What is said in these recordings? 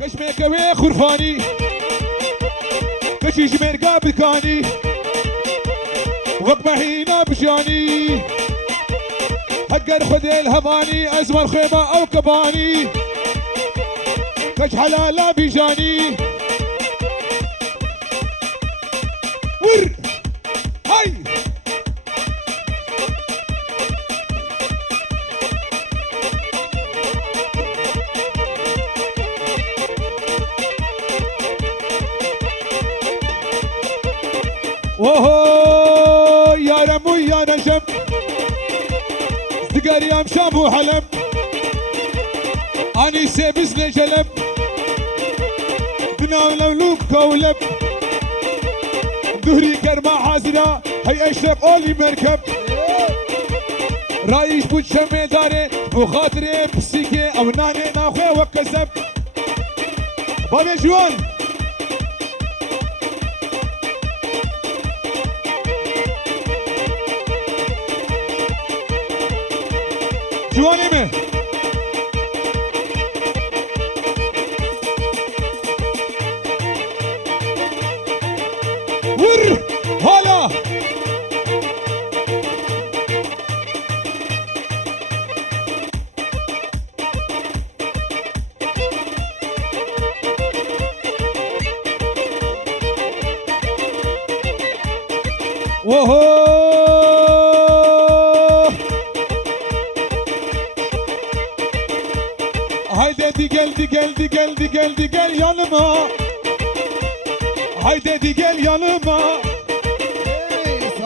كشميكوي خرفاني كشي جميرقا بركاني وقت محينا بجاني هقر خذي الهضاني ازمر خيمة او كباني كش حلالة بجاني ور هاي اوهو يا رمو يا نجم زقاري ام شام وحلم اني سيبس نجلم بناو لولوك كولب ظهري كرمة حازرة هي اشرق اولي مركب رايش بود شمي داري بو خاطري بسيكي او ناني ناخوي وكسب بابي جوان جواني مه ور هلا وهو haydi di gel yanıma haydi gel yanıma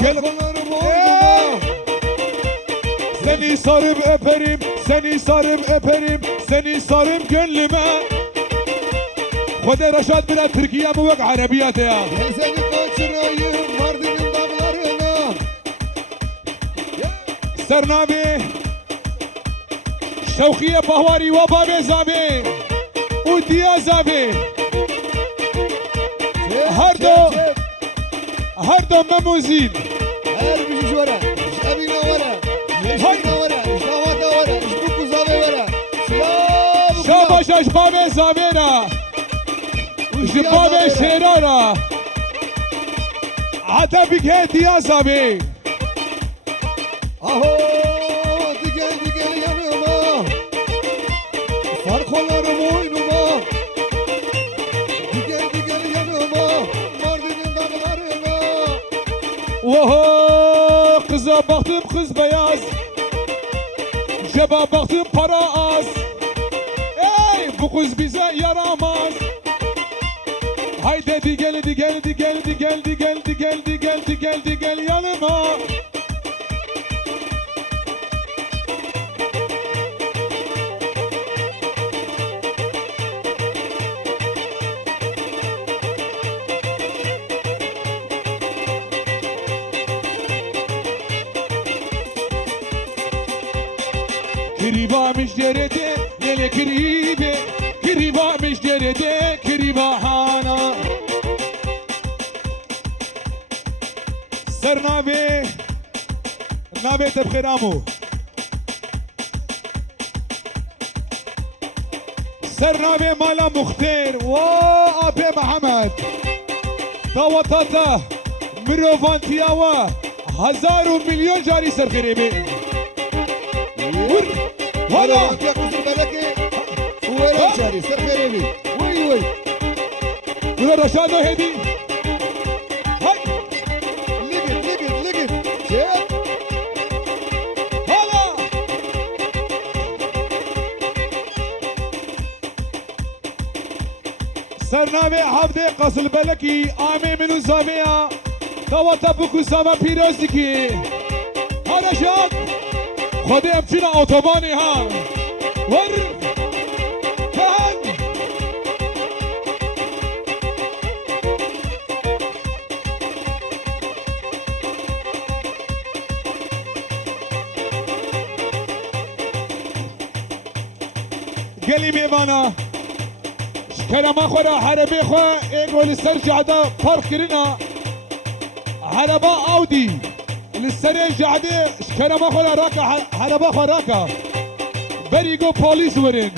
Gel kollarım oynama. seni sarıp öperim seni sarıp öperim seni sarıp gönlüme Hadi Raşad biraz Türkiye mi bak Arabiyat ya Ben seni kaçırayım Mardin'in dağlarına. Sernabi Şevkiye Pahvari ve Babe Zabi Udiye Zabi her do memuzin Her bir şey var. Şabina var. Yeşilina var. Şavata var. Şbuku zabe var. Selam. Şabaşaş Babe Zabira Babe Şerara Hatta bir hediye Zabi Aho digel yanıma. Sar kollarım oynuma. Digel yanıma. Mardin'in dağlarına. Oho kıza baktım kız beyaz Ceba baktım para az Ey bu kız bize yaramaz Haydi gel yanıma Kiriba müşteride Yele kiribe Kiriba müşteride Kiriba hana Sernabe Nabe tebkhiramu Sernabe mala mukhtir Wa Abe Muhammed Tawatata Mirovantiyawa Hazaru milyon cari serkhiribi هلا يا قصر ملكي ولا شاري سر خيري وي ولا رشاد هدي هاي لقيت شيت هلا سرنامه حفظ قصر بلکی آمه منو زامیا قواتا بکو زاما پیرازدکی هلا شاد خودی امچین اتوبانی ها ور کهن گلی میوانا شکرما خورا حربی خوا ایگو لسر جعدا فرق کرنا حربا اودی لسر جعده شکرما خورا راکا حربا خوا راکا بریگو پولیس ورن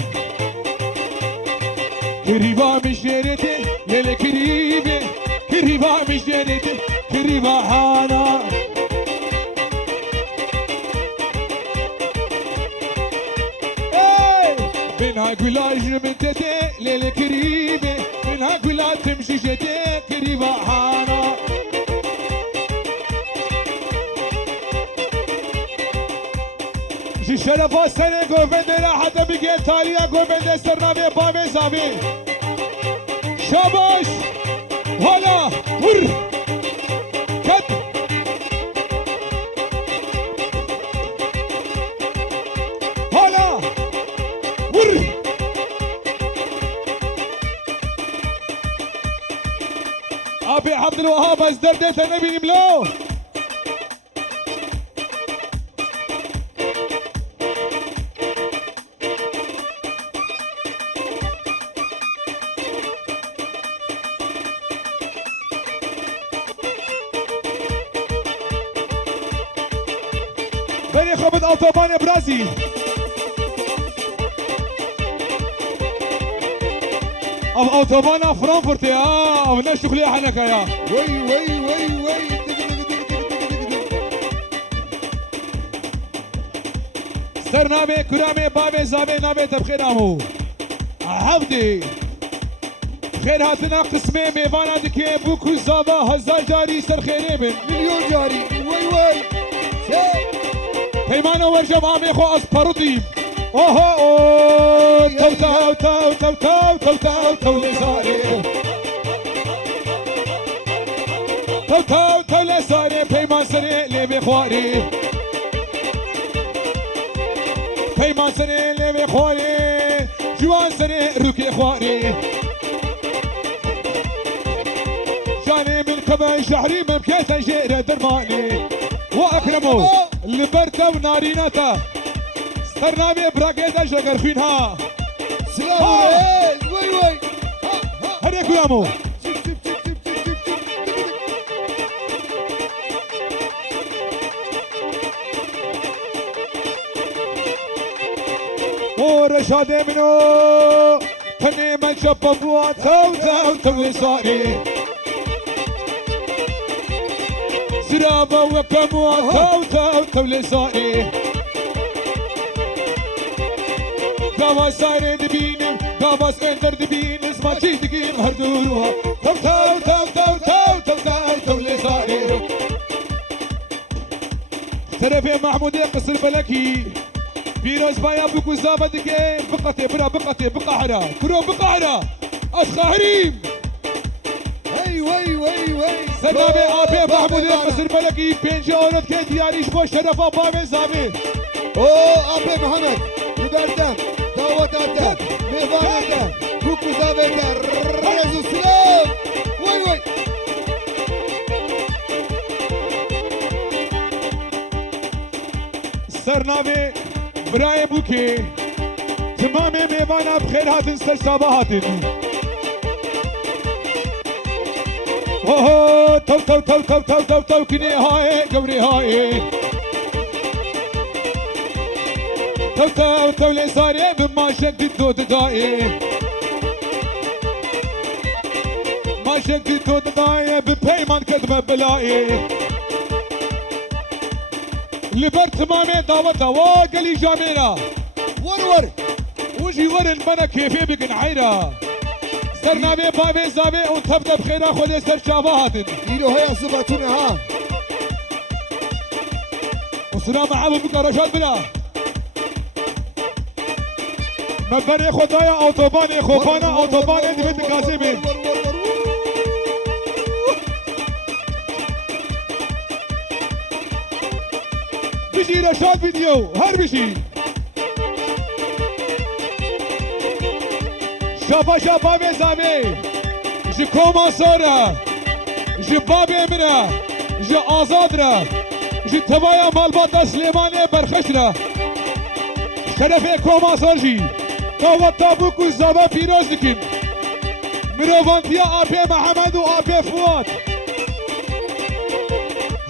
كريبا مشيرتي يلي كريبي كريبا مشيرتي كريبا حانا بينها قولا جرمتتي ليلي كريبي بينها قولا تمشي جتي كريبا حانا جي شرفا سنة قوبنده را حدا بگه تالیا قوبنده سرنامه بامه زامه شاباش هلا ور کد هلا ور ابي عبد الوهاب از دردت نبینیم لو بني خبط اوتوبان برازيل او اوتوبان فرانكفورت يا ونشتغل خليه حنك يا وي وي وي وي سرنامه كرامه بابي زابي نامه تبخير امو عبدي خير هاتنا قسمي ميوانا دكي بوكو زابا هزار جاري سر خيري بن مليون جاري وي وي پیمان ورجم آمی خو از پردیم اوه اوه تو تو تو تو تو تو تو تو لسانی تو تو تو لسانی پیمان سری لیبی خواری پیمان سری لیبی خواری جوان سری روکی خواری جاني من كبا شهري ممكن تجير درماني واكرمو لبرتا وناريناتا سرنامي براكيتا شجر خينها سلام عليك وي وي هريك يامو ورشاد منو تني من شبابوا تو تو تو لساني سرابا وكموا تو تو تو لساني قواس ساير دبين قواس اندر دبين اسمع شي دقيم هردوروها تو تو تو تو تو تو تو تو لساني ترفي محمود قصر بلكي بيروز بايا بكو زابدك بقتي برا بقتي بقعرة برو بقعرة أسخاريم وي وي وي وي سلامي آبي محمود قصر بلكي بينجي أولد كي دياريش بو شرفا بامي زابي اوه ابي محمد ببردم دعوتاته ميواناته بوكو زابته رزو سلام وي وي سرنامي براي بوكي تمامي ميوانا بخير هاتن سرسابا هاتن اوه تو تو تو تو تو تو تو كني هاي قوري هاي تو تو تو لساري بما شدد دود داي ما شدد دود داي ببيمان كذبه بلاي لبرت مامي دعوتها وقالي جامينا ور وجي ورن بنا كيفي بقن عيرا سرنامي بابي زابي وتبدا بخيرا خذي سر شابهاتن ديرو هيا صباتنا ها وصنا معاه بكرشات بلا مبري خدايا اوتوباني خوفانا اوتوباني دي بنت كاسيمي بيجي رشاد فيديو هر بيجي شابا شابا بزامي جي كوماسورا جي بابي امنا جي آزادرا جي تبايا مالباتا سليماني برخشرا شرفي كوماسور جي قوة تابوك الزابا بيروز دكين مروفانتيا آبي محمد و آبي فواد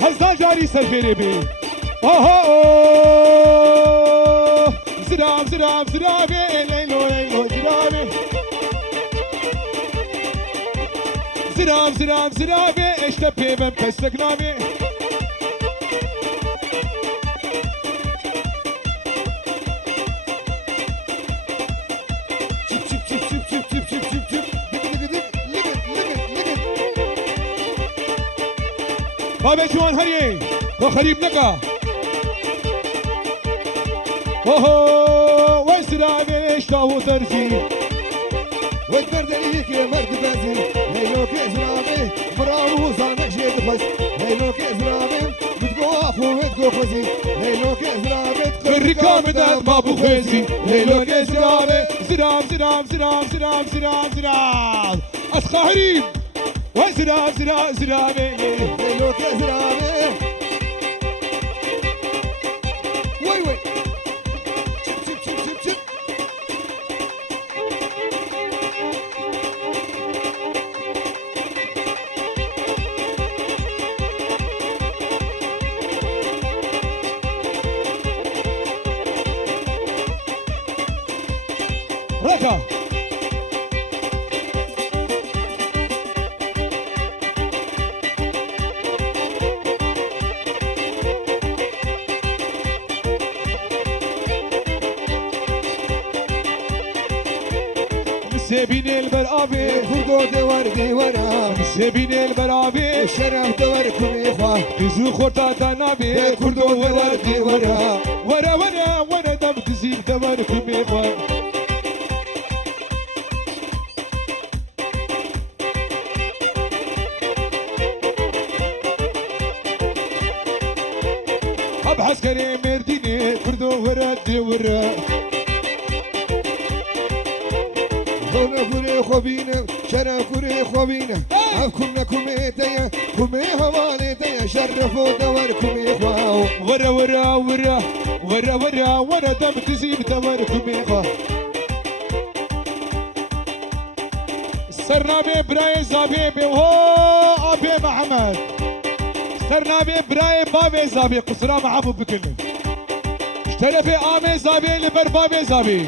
هزا جاري سرخيري بي زرام زرام زرامي ليلو ليلو زرامي زرام زرام زرامي اشتا بيبن بستك نامي Çıp çıp çıp çıp çıp çıp çıp çıp çıp. Lıgıt lıgıt lıgıt lıgıt lıgıt. بابا جوان هري وخريب نقا اوهو وزرامي اشتا وترزي وتبردليك يا مرد بازي هيلو كزرامي براو زانك جيد خز هيلو كزرامي بتقو اخو بتقو خزي هيلو كزرامي الركام داد بابو خويزي ليلو كزرامي زرام زرام زرام زرام زرام زرام اسخى هريب وزرام زرام زرامي هيلو كزرامي وي وي شب شب شب شب شب ركا سيبين البرابي خردو دوار ديوارا سيبين البرابي الشرف دواركم يا اخوان يزو خورتا دانابي كردو دوار ديوارا ورا ورا ورا دم تزيد دمركم يا ابحث كريم مرديني كردو ورا ديورا هنا كوري خوبينا شرف كوري خوبينا عفكم لكم ايتيا كومي هواليتيا شرفوا دواركم يا اخوان ورا ورا ورا ورا ورا ورا دم تزيد دمركم يا سرنابي براي زابي وهو ابي محمد سرنابي براي بابي زابي قصرا معبو بكلم اشترفي آمي زابي لبربابي زابي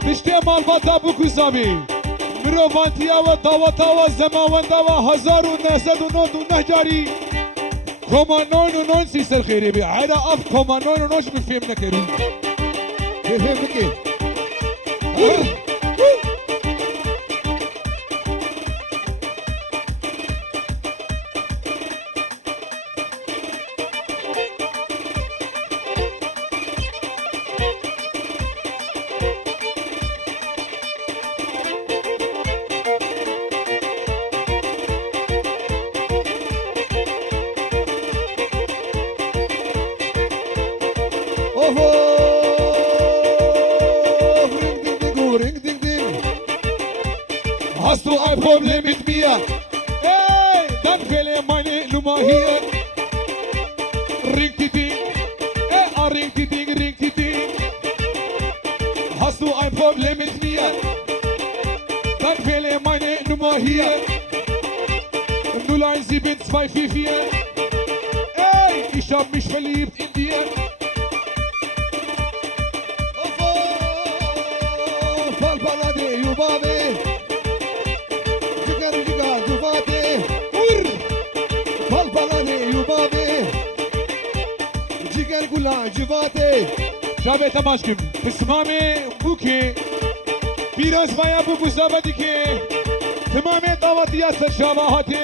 تشتي مالباتا بوكو زابي مروفانتيا وداوتا وزماواندا وهزار ونهزد ونود ونهجاري كومانون ونونسي سر خيري بي عيدا اف كومانون ونوش بفهمنا كريم فهمك ايه Hast du ein Problem mit mir? Ey, dann wähle meine Nummer hier. Ring die Ding, ring die Ding, ring die Ding. Hast du ein Problem mit mir? Dann wähle meine Nummer hier. 01724. Ey, ich hab mich verliebt in dir. Palpalade yubabe Jigar jigar duvate Palpalade yubabe Jigar gula jivate شابه تماشکم بسمامه بوکه بیراز بایا بو بزابدی که تمام دعوتی است شباهاتین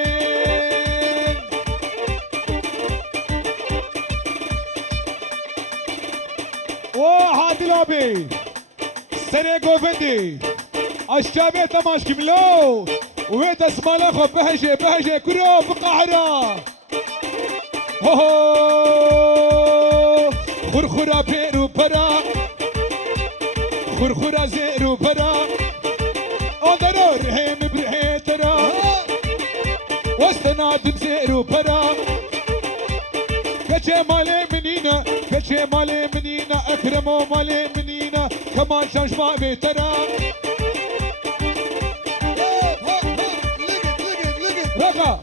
او عادل آبی سره گوفندی اشکابه تماشکم لو و دسماله خو بهجه بهجه کرو بقهره هو خورخورا پیرو پرا خورخورا زیرو پرا آدرار هم بره ترا واستنادم زیرو پرا کچه مال منینا کچه مال منینا اکرمو مال منینا کمان شمشما بهترا رقا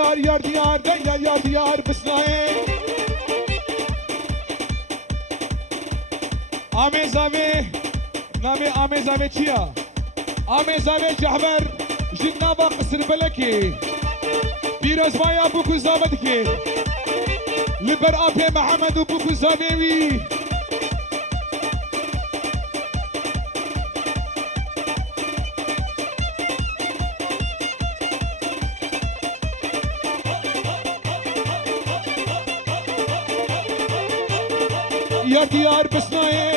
دیار یار دیار دیار یار دیار بسنای آمیزاوی نامی آمیزاوی چیا آمیزاوی جعبر جدنا با قصر بلکی پیروز مایا بوکو زابد که لبر آبی محمد و بوکو زابیوی یا دیار بسنای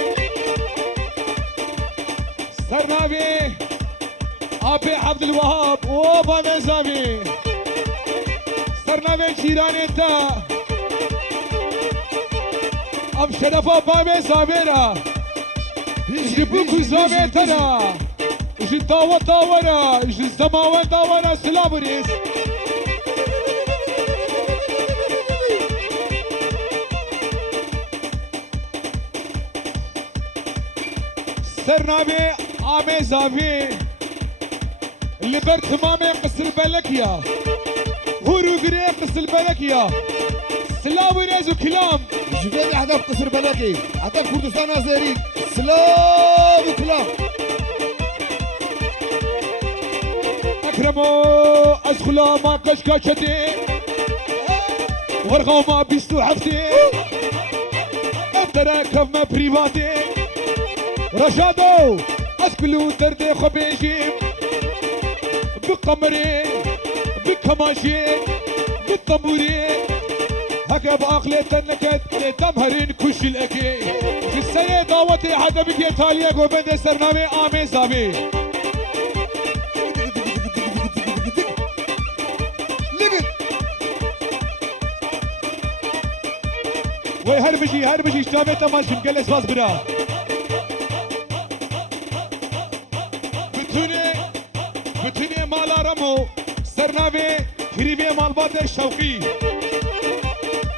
سرناوی آبی عبدالوهاب و با مزاوی سرناوی جیران تا ام شرفا با مزاوی را جبو کزاوی ترا جی تاوه تاوه را جی زماوه تاوه را سلام ریز سرناوی آمیزاوی لبر تمام قصر بلکیا هورو گری قصر بلکیا سلام ریز و کلام جبال هدف قصر بلاكي هدف كردستان وزيري سلام وكلام اکرمو از خلاما کشکاشتی ورغوما بیستو هفتی ابترا کفما پریواتی رشادو از کلو درد خو بیجیم بقمری بکماشی بالطنبوري هكا بأقلي تنكت تمهرين كش الأكي في السنة دعوتي حدا بك إيطاليا قوبند سرنامي آمي زابي لقد وي هربجي اشتابي تماش مقلس باز برا بتوني مالا رمو سرنامي كريبي مالبات الشوقي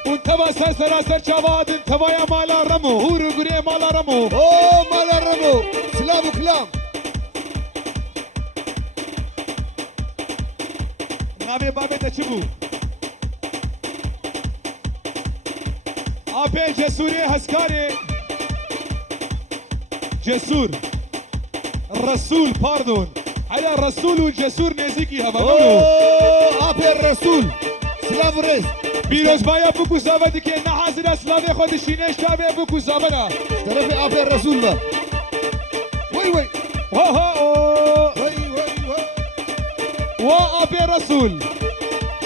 انتبه سراسر شواد انتبه يا مالا رمو هورو قريه مالا رمو اوه مال الرمو سلام وكلام نابي بابي تشبو آبي جسوري هسكاري جسور الرسول باردون على الرسول والجسور نزيكي هبانولو اوه ابي الرسول سلام وريز پیروز بایا بکو زاودی که نحاضر اسلامی خودشینش تابع بکو زاونا طرف ابي الرسول با وي ها ها وي و آبی رسول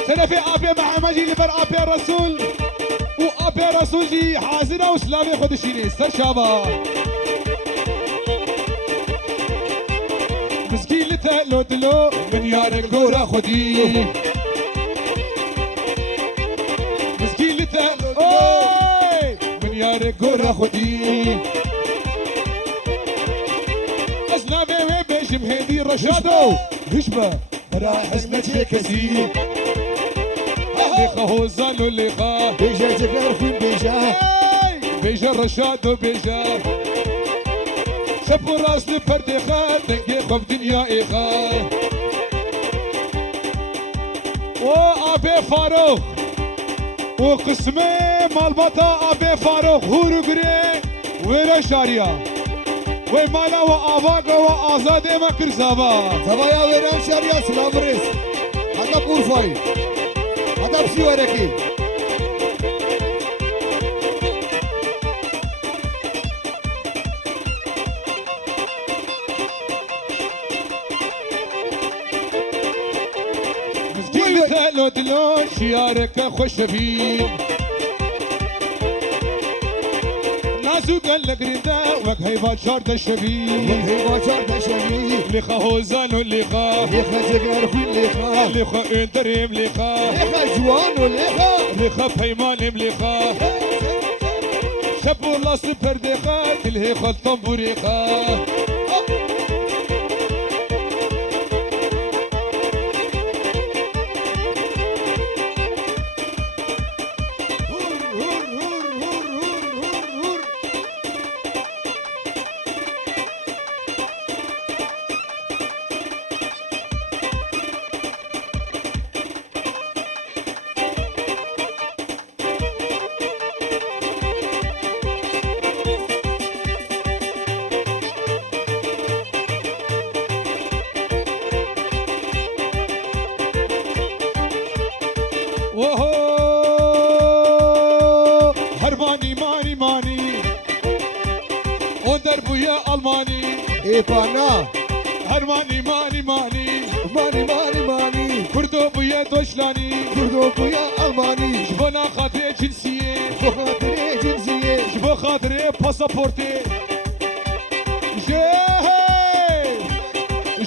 سنفي آبی محمدی لبر آبی رسول و آبی رسول جی حاضر اسلامی خودشینی سر شابا مسكين لتقلو دلو من يار القورة خدي مسكين لتقلو دلو من يار القورة خدي أزنامي وبيجم هدي رشادو هشبة راح اسمك كزي لقا هوزان ولقا بيجا جبر فين بيجا بيجا رشادو بيجا شبو راس لفردخا تنقي خب دنيا إيخا وآبي فاروق وقسمي مالبطا آبي فاروق هورو قري ويرا شاريا ومالا وآباقا وآزادي ما كرزابا زبايا ويران شاريا سلام وريز هذا بورفاي هذا بسيواركي تقلو دلو شيارك خوشبين ناسو قال لك ردا وك هيفا شارد الشبين والهي باشر تشمي لخا هوزان ولخا ليخا جبر فين ليخا لخا انتريم لخا ليخا جوان وليخا لخا بيمان ملخا شبو لاس بردخا تلهي خلطان بوريخا هر بویا آلمانی ای پانا هر مانی مانی مانی مانی مانی مانی کردو بویا دوشلانی کردو بویا آلمانی جبنا خاطر جنسیه بخاطر جنسیه جبو خاطر پاسپورتی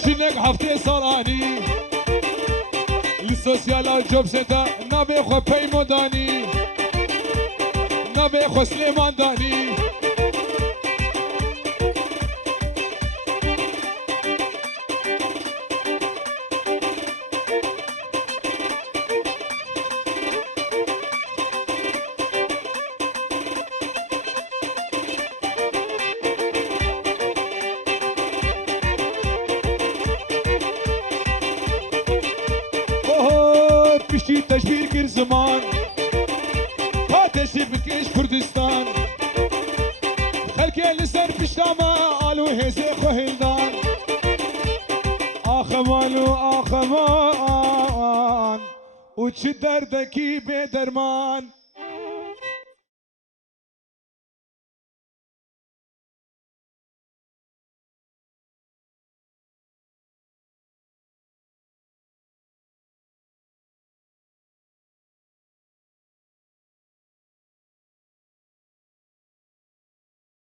جنك هفته سالاني للسوسيال جوب سنتر نبي خو بيمو داني نبي خو سليمان داني پشتی تشبیر کر زمان پاتشی بکش کردستان خلکی لسر پشتاما آلو هزی خوهندان آخمالو آخمان و چه دردکی به درمان